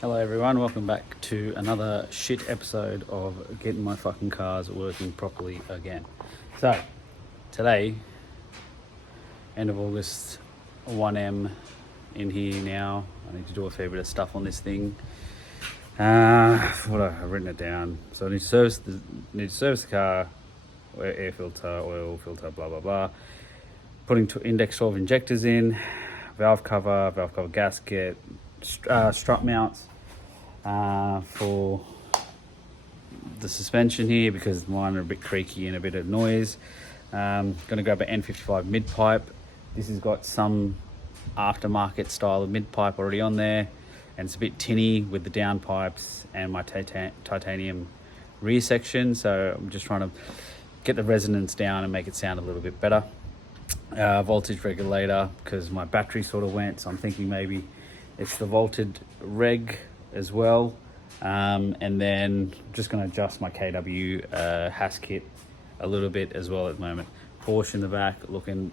Hello everyone, welcome back to another shit episode of getting my fucking cars working properly again. So, today, end of August, 1M in here now. I need to do a fair bit of stuff on this thing. I've written it down. So I need to service the car, air filter, oil filter, blah blah blah. Putting N54 injectors in, valve cover gasket, strut mounts for the suspension here because mine are a bit creaky and a bit of noise. Going to grab an N55 mid pipe. This has got some aftermarket style of mid pipe already on there, and it's a bit tinny with the down pipes and my titanium rear section, so I'm just trying to get the resonance down and make it sound a little bit better. Voltage regulator, because my battery sort of went, so I'm thinking maybe it's the voltage reg as well. And then just going to adjust my KW Has kit a little bit as well at the moment. Porsche in the back looking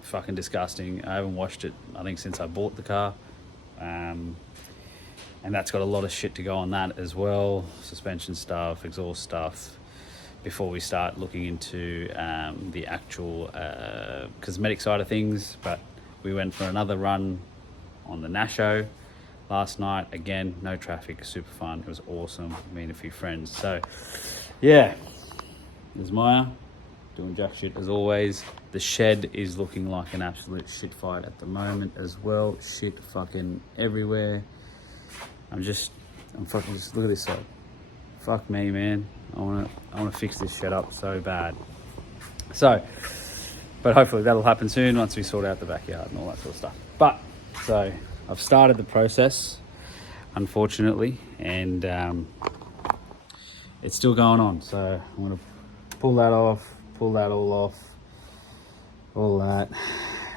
fucking disgusting. I haven't washed it, I think, since I bought the car. And that's got a lot of shit to go on that as well. Suspension stuff, exhaust stuff, before we start looking into the actual cosmetic side of things. But we went for another run on the Nasho last night. Again, no traffic, super fun. It was awesome, me and a few friends. So yeah, there's Maya doing jack shit as always. The shed is looking like an absolute shit fight at the moment as well. Shit fucking everywhere. I'm fucking just look at this side. Fuck me, man. I wanna fix this shit up so bad. So, but hopefully that'll happen soon once we sort out the backyard and all that sort of stuff. But so I've started the process, unfortunately, and it's still going on. So I'm gonna pull that off, pull that all off, all that,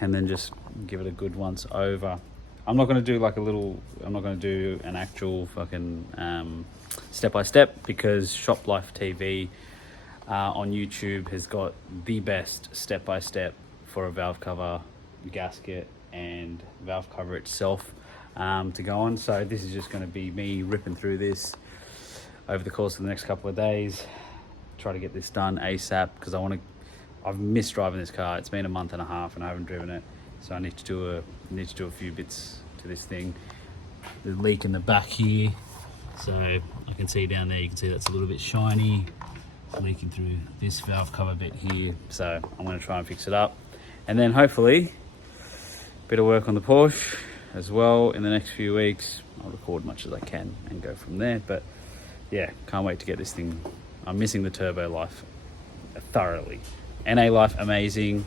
and then just give it a good once over. I'm not going to do I'm not going to do an actual fucking step-by-step, because Shop Life TV on YouTube has got the best step-by-step for a valve cover, gasket, and valve cover itself to go on. So this is just going to be me ripping through this over the course of the next couple of days. Try to get this done ASAP, because I've missed driving this car. It's been a month and a half and I haven't driven it. So I need to do a few bits to this thing. There's a leak in the back here, so I can see down there. You can see that's a little bit shiny. It's leaking through this valve cover bit here. So I'm going to try and fix it up, and then hopefully a bit of work on the Porsche as well in the next few weeks. I'll record much as I can and go from there. But yeah, can't wait to get this thing. I'm missing the turbo life thoroughly. NA life, amazing.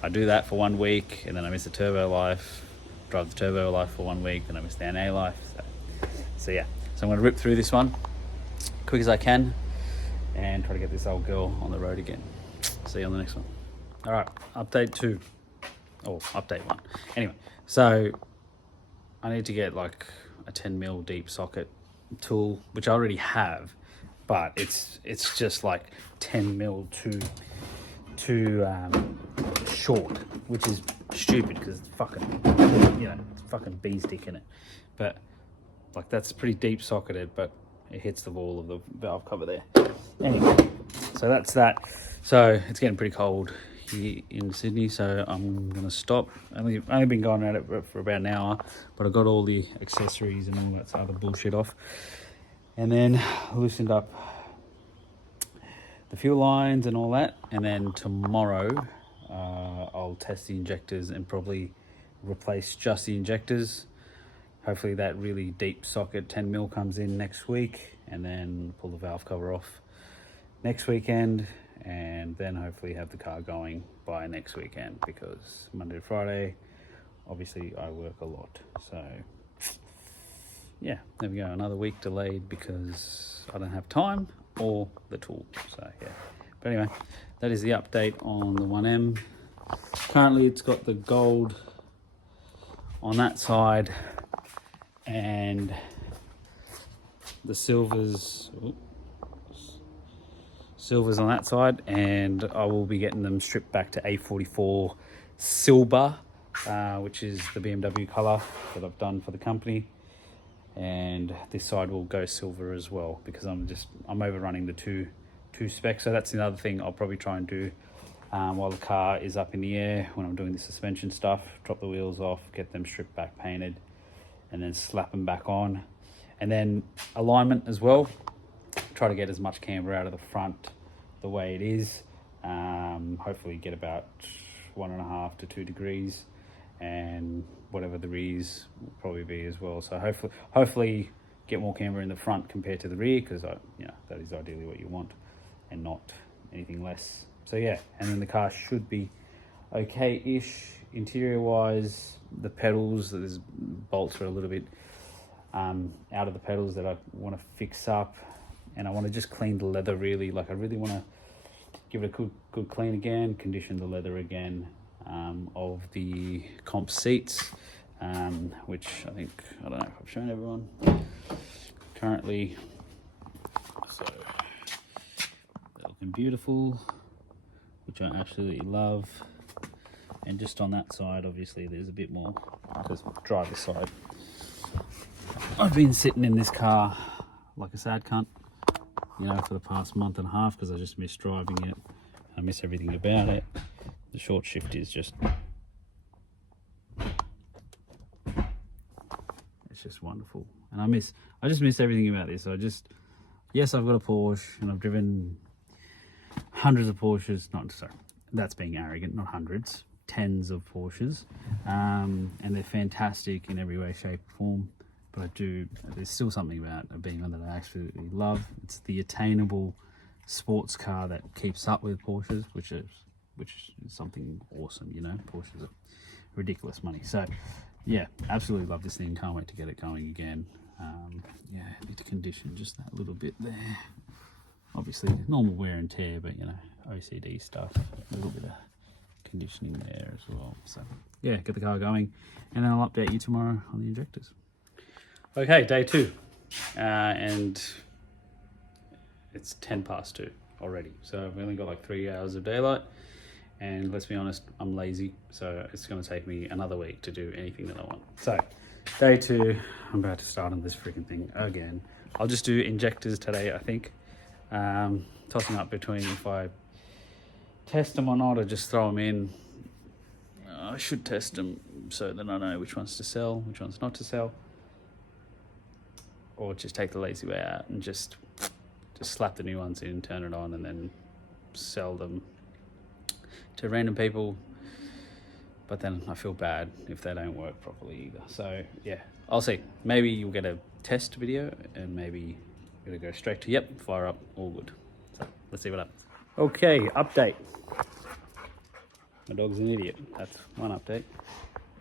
I do that for 1 week, and then I miss the turbo life, drive the turbo life for 1 week, then I miss the NA life. So yeah, so I'm going to rip through this one quick as I can and try to get this old girl on the road again. See you on the next one. All right, update 2, or update 1. Anyway, so I need to get like a 10mm deep socket tool, which I already have, but it's just like 10mm too short, which is stupid because it's fucking, it's fucking bee stick in it. But like, that's pretty deep socketed, but it hits the wall of the valve cover there. Anyway, so that's that. So it's getting pretty cold here in Sydney, so I'm gonna stop. I've only been going at it for about an hour, but I got all the accessories and all that other bullshit off, and then loosened up the fuel lines and all that. And then tomorrow I'll test the injectors and probably replace just the injectors. Hopefully that really deep socket 10mm comes in next week, and then pull the valve cover off next weekend, and then hopefully have the car going by next weekend, because Monday to Friday obviously I work a lot. So yeah, there we go, another week delayed because I don't have time or the tool. So yeah, but anyway, that is the update on the 1M. Currently it's got the gold on that side and the silvers on that side, and I will be getting them stripped back to A44 silver, which is the BMW color that I've done for the company. and this side will go silver as well, because I'm overrunning the two specs. So that's another thing I'll probably try and do while the car is up in the air when I'm doing the suspension stuff. Drop the wheels off, get them stripped back, painted, and then slap them back on. And then alignment as well, try to get as much camber out of the front the way it is. Hopefully get about 1.5 to 2 degrees, and whatever the rears will probably be as well. So hopefully get more camber in the front compared to the rear, because that is ideally what you want, and not anything less. So yeah, and then the car should be okay-ish. Interior wise, the pedals, there's bolts are a little bit out of the pedals that I want to fix up, and I want to just clean the leather really. Like I really want to give it a good clean again, condition the leather again of the comp seats, which I don't know if I've shown everyone currently. So they're looking beautiful, which I absolutely love. And just on that side, obviously there's a bit more, because driver's side, I've been sitting in this car like a sad cunt, for the past month and a half, because I just miss driving it. I miss everything about it. The short shift is just, it's just wonderful. And I just miss everything about this. Yes, I've got a Porsche, and I've driven hundreds of Porsches. That's being arrogant, not hundreds, tens of Porsches. And they're fantastic in every way, shape, form. But there's still something about a Beamer that I absolutely love. It's the attainable sports car that keeps up with Porsches, which is something awesome, Porsches are ridiculous money. So yeah, absolutely love this thing. Can't wait to get it going again. Yeah, need to condition just that little bit there. Obviously normal wear and tear, but OCD stuff, a little bit of conditioning there as well. So yeah, get the car going, and then I'll update you tomorrow on the injectors. Okay, day 2, and it's 2:10 already. So I've only got like 3 hours of daylight, and let's be honest, I'm lazy, so it's going to take me another week to do anything that I want. So day 2, I'm about to start on this freaking thing again. I'll just do injectors today, I think. Tossing up between if I test them or not, or just throw them in. I should test them so that I know which ones to sell, which ones not to sell. Or just take the lazy way out and just slap the new ones in, turn it on, and then sell them to random people. But then I feel bad if they don't work properly either. So yeah, I'll see. Maybe you'll get a test video, and maybe it'll go straight to, yep, fire up, all good. So let's see what happens. Okay, update. My dog's an idiot. That's one update.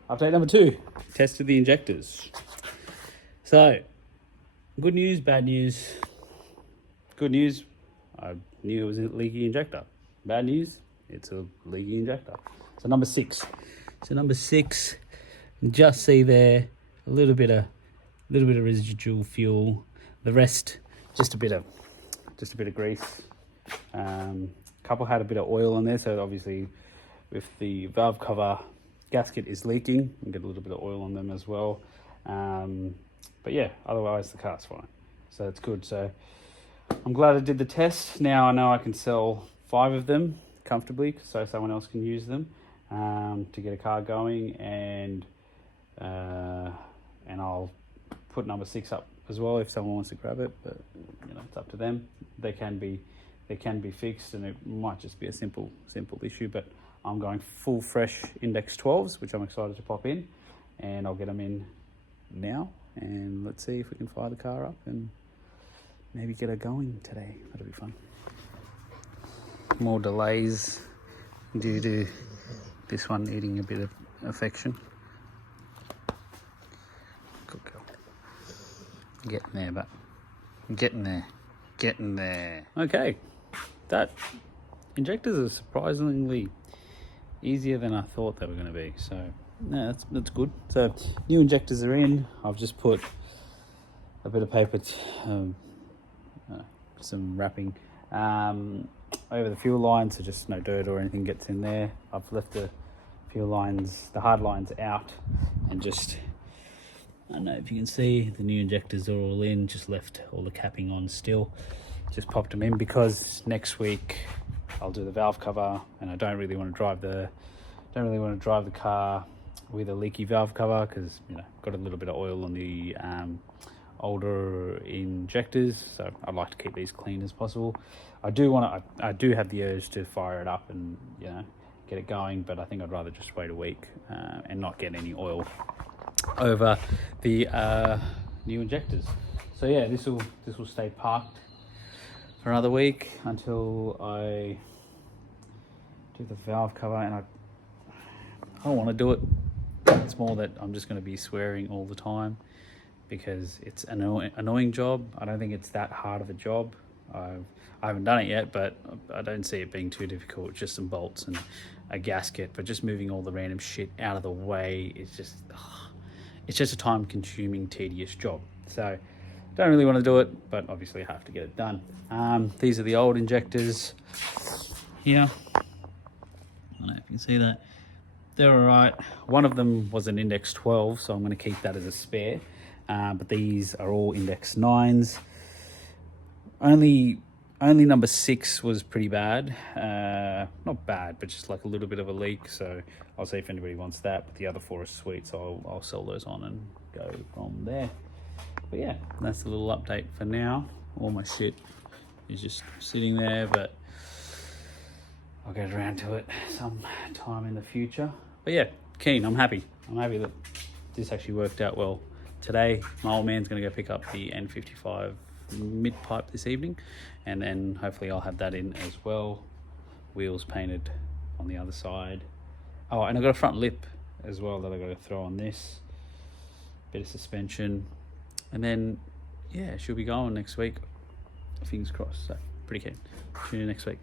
Update number 2, tested the injectors. So, good news, bad news. Good news, I knew it was a leaky injector. Bad news, it's a leaky injector. So number 6. Just see there a little bit of residual fuel. The rest, just a bit of grease. Couple had a bit of oil in there, so obviously with the valve cover gasket is leaking, you get a little bit of oil on them as well. But yeah, otherwise the car's fine, so that's good. So I'm glad I did the test. Now I know I can sell 5 of them comfortably, so someone else can use them to get a car going, and I'll put number 6 up as well if someone wants to grab it. But it's up to them. They can be fixed, and it might just be a simple issue. But I'm going full fresh Index 12s, which I'm excited to pop in, and I'll get them in now, and let's see if we can fire the car up and maybe get her going today. That'll be fun. More delays due to this one needing a bit of affection. Good girl. Getting there, but getting there. Okay, that injectors are surprisingly easier than I thought they were going to be. So no, that's good. So new injectors are in. I've just put a bit of paper, some wrapping over the fuel line, so just no dirt or anything gets in there. I've left the fuel lines, the hard lines out, and just I don't know if you can see the new injectors are all in, just left all the capping on still. Just popped them in because next week I'll do the valve cover, and I don't really want to drive the car with a leaky valve cover because, you know, got a little bit of oil on the older injectors, so I'd like to keep these clean as possible. I do have the urge to fire it up and, you know, get it going, but I think I'd rather just wait a week and not get any oil over the new injectors. So yeah, this will stay parked for another week until I do the valve cover, and I don't want to do it. It's more that I'm just going to be swearing all the time because it's an annoying job. I don't think it's that hard of a job. I haven't done it yet, but I don't see it being too difficult. Just some bolts and a gasket, but just moving all the random shit out of the way is just a time-consuming, tedious job. So don't really want to do it, but obviously I have to get it done. These are the old injectors here. I don't know if you can see that. They're all right. One of them was an index 12, so I'm going to keep that as a spare. But these are all index 9s. Only number 6 was pretty bad. Not bad, but just like a little bit of a leak. So I'll see if anybody wants that. But the other 4 are sweet, so I'll sell those on and go from there. But yeah, that's a little update for now. All my shit is just sitting there, but I'll get around to it sometime in the future. But yeah, keen. I'm happy that this actually worked out well. Today, my old man's going to go pick up the N55 mid pipe this evening, and then hopefully I'll have that in as well. Wheels painted on the other side. Oh, and I got a front lip as well that I got to throw on this. Bit of suspension, and then yeah, she'll be going next week. Fingers crossed. So pretty keen. Tune in next week.